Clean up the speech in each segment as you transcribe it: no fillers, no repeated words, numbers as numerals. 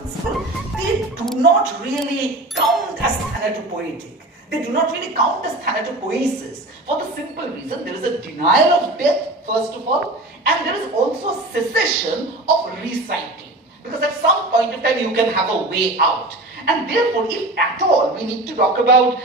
principle, they do not really count as thanatopoetic. They do not really count as thanatopoiesis for the simple reason there is a denial of death, first of all, and there is also a cessation of recycling. Because at some point of time you can have a way out. And therefore, if at all we need to talk about,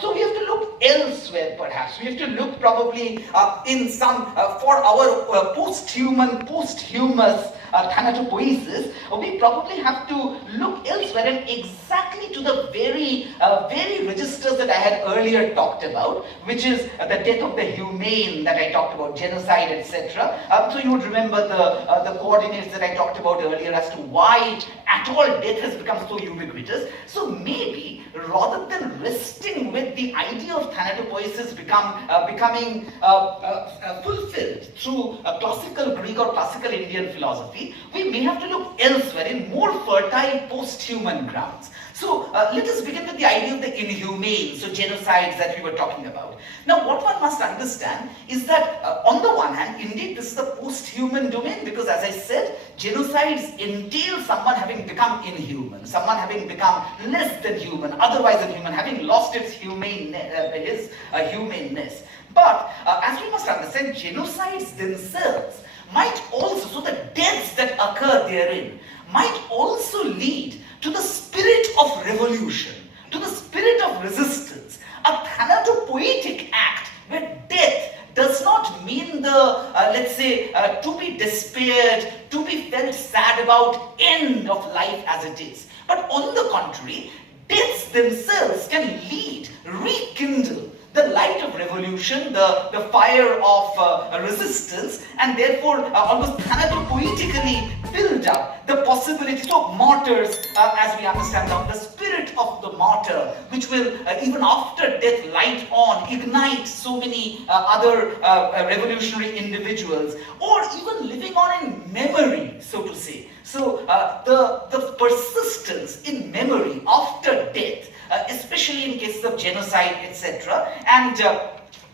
so we have to look elsewhere perhaps. We have to look probably in some, for our posthumous thanatopoiesis, we probably have to look elsewhere and exactly to the very registers that I had earlier talked about, which is the death of the humane that I talked about, genocide, etc. So you would remember the coordinates that I talked about earlier as to why at all death has become so ubiquitous. So maybe rather than resting with the idea of thanatopoiesis becoming fulfilled through classical Greek or classical Indian philosophy, we may have to look elsewhere in more fertile post-human grounds. So let us begin with the idea of the inhumane, so genocides that we were talking about. Now what one must understand is that on the one hand, indeed this is the post-human domain, because as I said, genocides entail someone having become inhuman, someone having become less than human, otherwise than human, having lost its humaneness. But as we must understand, genocides themselves might also, so the deaths that occur therein, might also lead to the spirit of revolution, to the spirit of resistance. A thanatopoietic act where death does not mean the, let's say, to be despaired, to be felt sad about end of life as it is. But on the contrary, deaths themselves can lead, rekindle the light of revolution, the fire of resistance, and therefore almost thanatopoetically build up the possibility. So martyrs, as we understand now, the spirit of the martyr, which will even after death light on, ignite so many other revolutionary individuals, or even living on in memory, so to say. So the persistence in memory after death, especially in cases of genocide, etc. And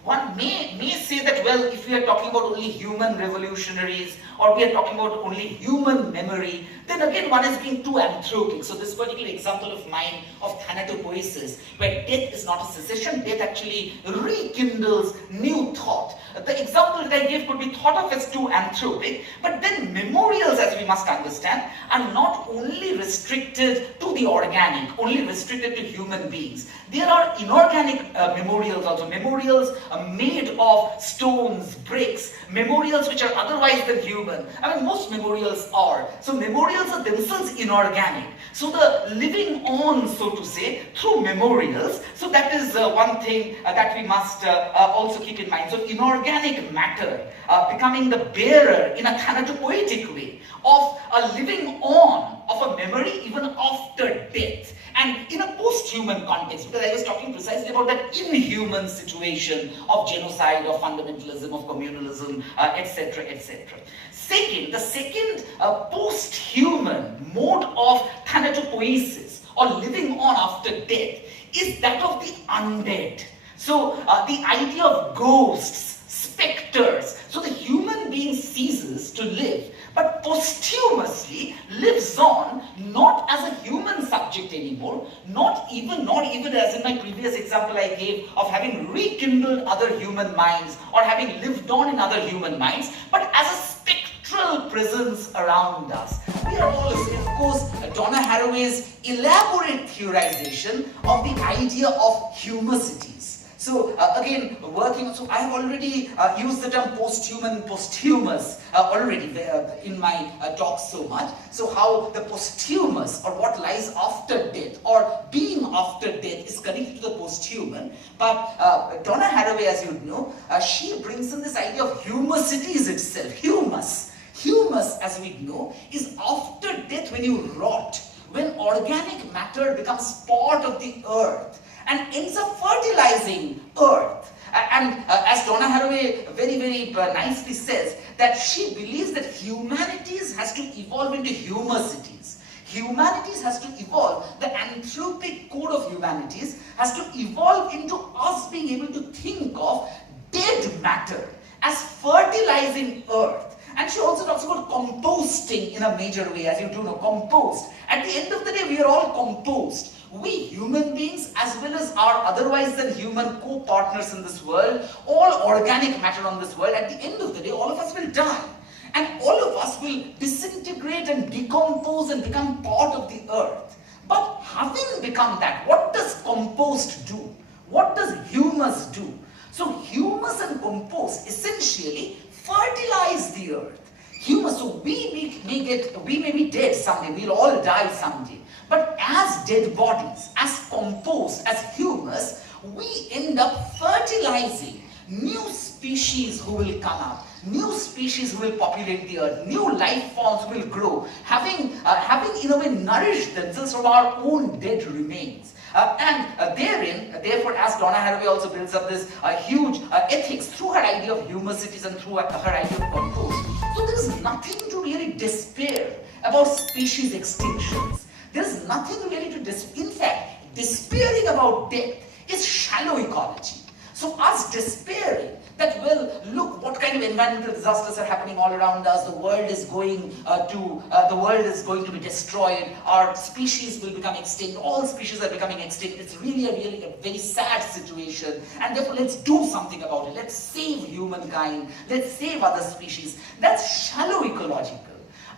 one may say that, well, if we are talking about only human revolutionaries, or we are talking about only human memory, then again one is being too anthropic. So this particular example of mine of thanatopoiesis, where death is not a cessation, death actually rekindles new thought. The example that I gave could be thought of as too anthropic, but then memorials, as we must understand, are not only restricted to the organic, only restricted to human beings. There are inorganic memorials also, memorials made of stones, bricks, memorials which are otherwise than human. I mean, most memorials are. So memorials are themselves inorganic. So the living on, so to say, through memorials, so that is one thing that we must also keep in mind. So inorganic matter becoming the bearer in a thanatopoetic way of a living on of a memory even after death. And in a post-human context, because I was talking precisely about that inhuman situation of genocide, of fundamentalism, of communalism, etc., etc. Second, the second post-human mode of thanatopoiesis, or living on after death, is that of the undead. So the idea of ghosts, specters, so the human being ceases to live, but posthumously lives on, not as a human subject anymore, not even as in my previous example I gave of having rekindled other human minds or having lived on in other human minds, but as a spectral presence around us. We are all listening, of course, Donna Haraway's elaborate theorization of the idea of humicities. So again, working, so I have already used the term posthuman, posthumous already in my talk so much. So how the posthumous, or what lies after death, or being after death, is connected to the posthuman. But Donna Haraway, as you know, she brings in this idea of humicities itself. Humus, as we know, is after death when you rot, when organic matter becomes part of the earth and ends up fertilizing earth. And as Donna Haraway very nicely says, that she believes that humanities has to evolve into humicities. Humanities has to evolve, the anthropic code of humanities has to evolve into us being able to think of dead matter as fertilizing earth, And she also talks about composting in a major way, as you do know, compost. At the end of the day, we are all composed. We human beings, as well as our otherwise than human co-partners in this world, all organic matter on this world, at the end of the day, all of us will die. And all of us will disintegrate and decompose and become part of the earth. But having become that, what does compost do? What does humus do? So humus and compost essentially fertilize the earth. Humus, so we may be dead someday, we'll all die someday. But as dead bodies, as compost, as humus, we end up fertilizing new species who will come up, new species who will populate the earth, new life forms will grow, having in a way nourished themselves from our own dead remains. Therein, therefore, as Donna Haraway also builds up this huge ethics through her idea of humacities and through her idea of compost. So there is nothing to really despair about species extinctions. There is nothing really to despair. In fact, despairing about death is shallow ecology. So us despairing that, well, look what kind of environmental disasters are happening all around us. The world is going to be destroyed. Our species will become extinct. All species are becoming extinct. It's really a very sad situation. And therefore, let's do something about it. Let's save humankind. Let's save other species. That's shallow ecological.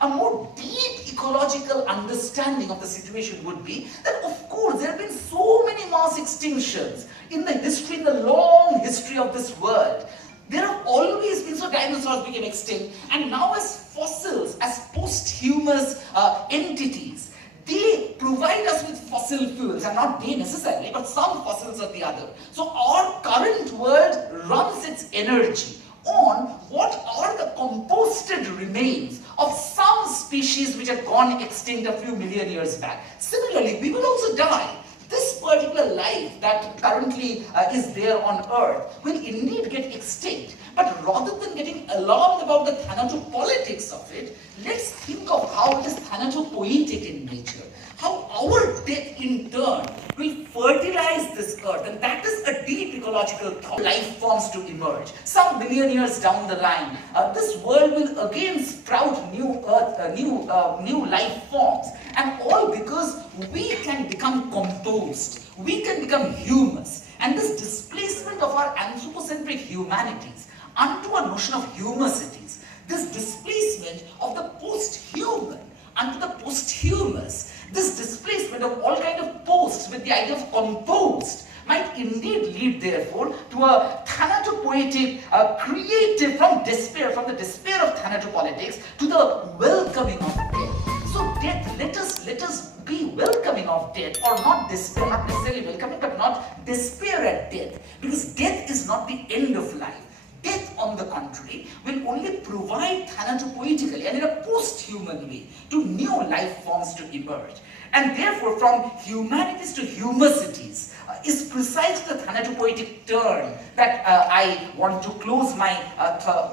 A more deep ecological understanding of the situation would be that, of course, there have been so many mass extinctions in the long history of this world. There have always been, so dinosaurs became extinct, and now as fossils, as posthumous entities, they provide us with fossil fuels, and not they necessarily, but some fossils or the other. So our current world runs its energy on what are the composted remains of some species which have gone extinct a few million years back. Similarly, we will also die. This particular life that currently is there on Earth will indeed get extinct. But rather than getting alarmed about the thanatopolitics of it, let's think of how it is thanatopoetic in nature. How our death in turn will fertilize this earth, and that is a deep ecological thought. Life forms to emerge. Some million years down the line, this world will again sprout new earth, new life forms, and all because we can become composed, we can become humus, and this displacement of our anthropocentric humanities unto a notion of humacities, this displacement of the post-human unto the posthumous, this displacement of all kind of posts with the idea of composed might indeed lead, therefore, to a thanatopoetic, creative, from the despair of thanatopolitics to the welcoming of death. So death, let us be welcoming of death, or not despair, not necessarily welcoming, but not despair at death, because death is not the end of life. Death, on the contrary, will only provide thanatopoetically and in a post-human way to new life forms to emerge. And therefore, from humanities to humacities is precisely the thanatopoetic turn that I want to close my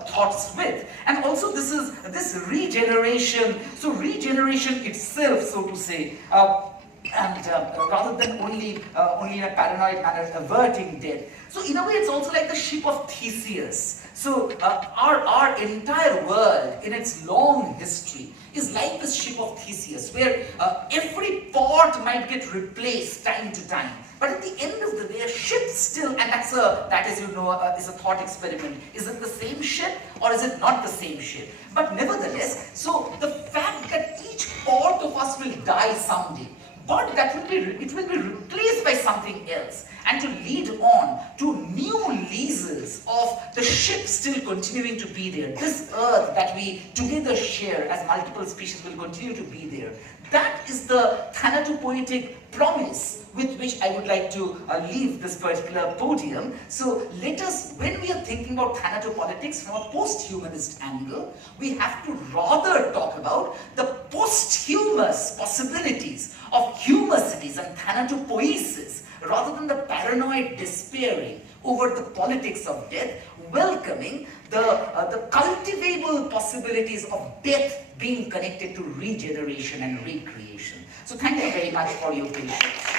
thoughts with. And also this regeneration, so regeneration itself, so to say, rather than only in a paranoid manner averting death. So in a way, it's also like the ship of Theseus. So our entire world in its long history is like the ship of Theseus, where every part might get replaced time to time. But at the end of the day, a ship still, and that as you know, is a thought experiment. Is it the same ship or is it not the same ship? But nevertheless, so the fact that each part of us will die someday, but it will be replaced by something else, and to lead on to new leases of the ship still continuing to be there. This earth that we together share as multiple species will continue to be there. That is the thanatopoetic promise with which I would like to leave this particular podium. So let us, when we are thinking about thanatopolitics from a post-humanist angle, we have to rather talk about the posthumous possibilities of humacities and thanatopoesis, rather than the paranoid despairing over the politics of death, welcoming the cultivable possibilities of death being connected to regeneration and recreation. So thank you very much for your patience.